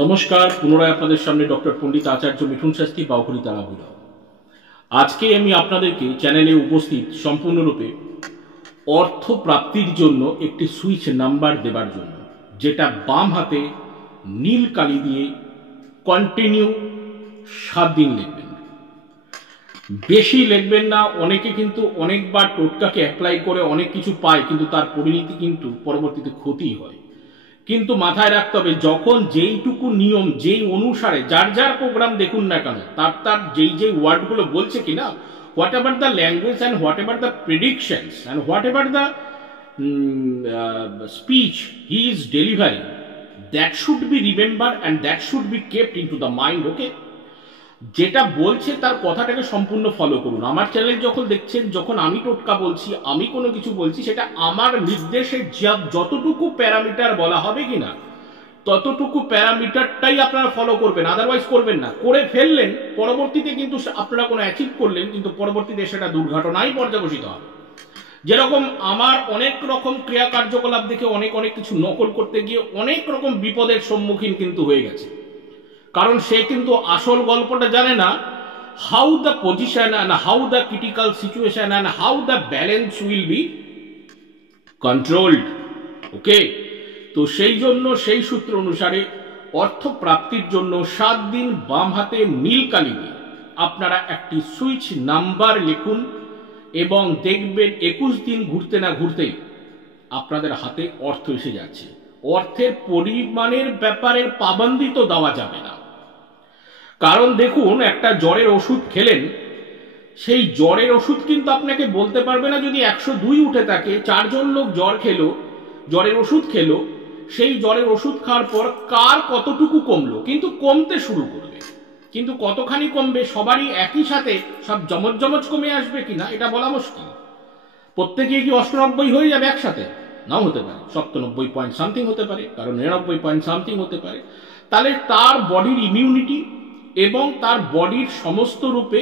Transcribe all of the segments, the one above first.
নমস্কার, পুনরায় আপনাদের সামনে ডক্টর পণ্ডিত আচার্য মিঠুন শাস্ত্রী বাউকুড়ি তারাপুরা। আজকে আমি আপনাদেরকে চ্যানেলে উপস্থিত সম্পূর্ণরূপে অর্থ প্রাপ্তির জন্য একটি সুইচ নাম্বার দেবার জন্য, যেটা বাম হাতে নীল কালি দিয়ে কন্টিনিউ 7 দিন লিখবেন। বেশি লিখবেন না। অনেকে কিন্তু অনেকবার টোটকাকে অ্যাপ্লাই করে অনেক কিছু পায়, কিন্তু তার পরিণতি কিন্তু পরবর্তীতে ক্ষতি হয়। কিন্তু মাথায় রাখতে হবে, যখন যেইটুকু নিয়ম যেই অনুসারে যার যার প্রোগ্রাম দেখুন না কেন, তার তার যেই ওয়ার্ডগুলো বলছে কিনা, whatever the language and whatever the predictions and whatever the speech he is delivering, that should be remember and that should be kept into the mind. Okay, যেটা বলছে তার কথাটাকে সম্পূর্ণ follow করুন। আমার channel যখন দেখছেন, যখন আমি টোটকা বলছি, আমি কোনো কিছু বলছি, সেটা আমার নির্দেশে যতটুকু প্যারামিটার বলা হবে কিনা, ততটুকু প্যারামিটারটাই আপনারা ফলো করবেন, আদারওয়াইজ করবেন না। করে ফেললেন, পরবর্তীতে কিন্তু আপনারা কোনো অ্যাচিভ করলেন, কিন্তু পরবর্তীতে সেটা দুর্ঘটনায় পর্যবসিত হবে। যেরকম আমার অনেক রকম ক্রিয়া কার্যকলাপ দেখে অনেক কিছু নকল করতে গিয়ে অনেক রকম বিপদের সম্মুখীন কিন্তু হয়ে গেছে, কারণ সে কিন্তু আসল গল্পটা জানে না, how the position and how the critical situation and how the balance will be controlled. Okay, তো সেই জন্য সেই সূত্র অনুসারে অর্থ প্রাপ্তির জন্য 7 দিন বাম হাতে নীল কালি দিয়ে আপনারা একটি সুইচ নাম্বার লিখুন, এবং দেখবেন 21 দিন ঘুরতে না ঘুরতেই আপনাদের হাতে অর্থ এসে যাচ্ছে। অর্থের পরিমাণের ব্যাপারের পাবন্দি তো দেওয়া যাবে না, কারণ দেখুন, একটা জ্বরের ওষুধ খেলেন, সেই জ্বরের ওষুধ কিন্তু আপনাকে বলতে পারবে না, যদি 102 উঠে থাকে, 4 জন লোক জ্বরের ওষুধ খেলো, সেই জ্বরের ওষুধ খাওয়ার পর কার কতটুকু কমলো, কিন্তু কমতে শুরু করবে। কিন্তু কতখানি কমবে, সবারই একই সাথে সব জমজ কমে আসবে কিনা এটা বলা মুশকিল। প্রত্যেকে কি 98 হয়ে যাবে একসাথে? নাও হতে পারে, 97 পয়েন্ট সামথিং হতে পারে, কারণ 99 পয়েন্ট সামথিং হতে পারে। তাহলে তার বডির ইমিউনিটি এবং তার বডির সমস্ত রূপে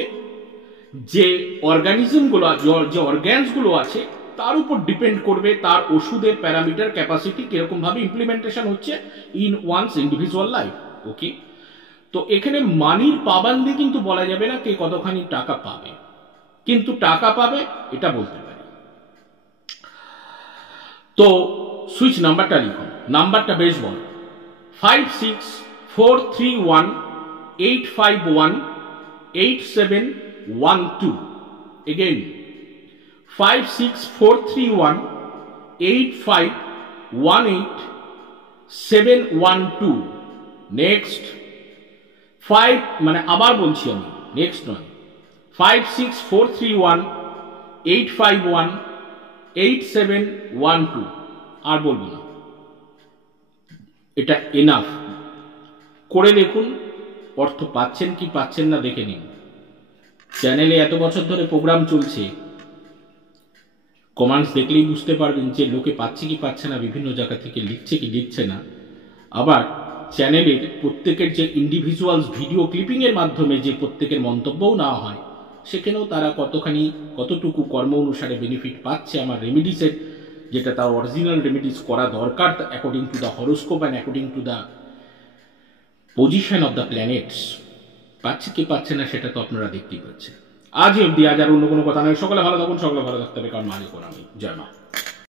যে অর্গানিজমগুলো, যে অর্গ্যানসগুলো আছে, তার উপর ডিপেন্ড করবে তার ওষুধের প্যারামিটার ক্যাপাসিটি কিরকম ভাবে ইমপ্লিমেন্টেশন হচ্ছে ইন ওয়ান্স ইন্ডিভিজুয়াল লাইফ। ওকে, তো এখানে মানির পাবান্দি কিন্তু বলা যাবে না কে কতখানি টাকা পাবে, কিন্তু টাকা পাবে এটা বলতে পারি। তো সুইচ নাম্বারটা লিখুন, নাম্বারটা বেশ বড়, 564318518712। again 564318518712। নেক্সট 5, মানে আবার বলছি আমি, নেক্সট নয়, 564318518712। আর বলবো না, এটা এনাফ। করে দেখুন, অর্থ পাচ্ছেন কি পাচ্ছেন না দেখে নিন। চ্যানেলে এত বছর ধরে প্রোগ্রাম চলছে, কমেন্টস দেখলেই বুঝতে পারবেন যে লোকে পাচ্ছে কি পাচ্ছে না, বিভিন্ন জায়গা থেকে লিখছে কি লিখছে না। আবার চ্যানেলের প্রত্যেকের যে ইন্ডিভিজুয়ালস ভিডিও ক্লিপিং এর মাধ্যমে যে প্রত্যেকের মন্তব্যও নেওয়া হয়, সেখানেও তারা কতটুকু কর্ম অনুসারে বেনিফিট পাচ্ছে আমার রেমিডিসের, যেটা তার অরিজিনাল রেমিডিস করা দরকার according to the horoscope and according to the position of the planets, পাচ্ছে কি পাচ্ছে না সেটা তো আপনারা দেখতেই পাচ্ছেন। আজ অব্দি, আজ আর অন্য কোনো কথা নয়। সকলে ভালো থাকুন, সকলে ভালো থাকতে হবে, কারণ মালিক ওরা নেই। জয় মা।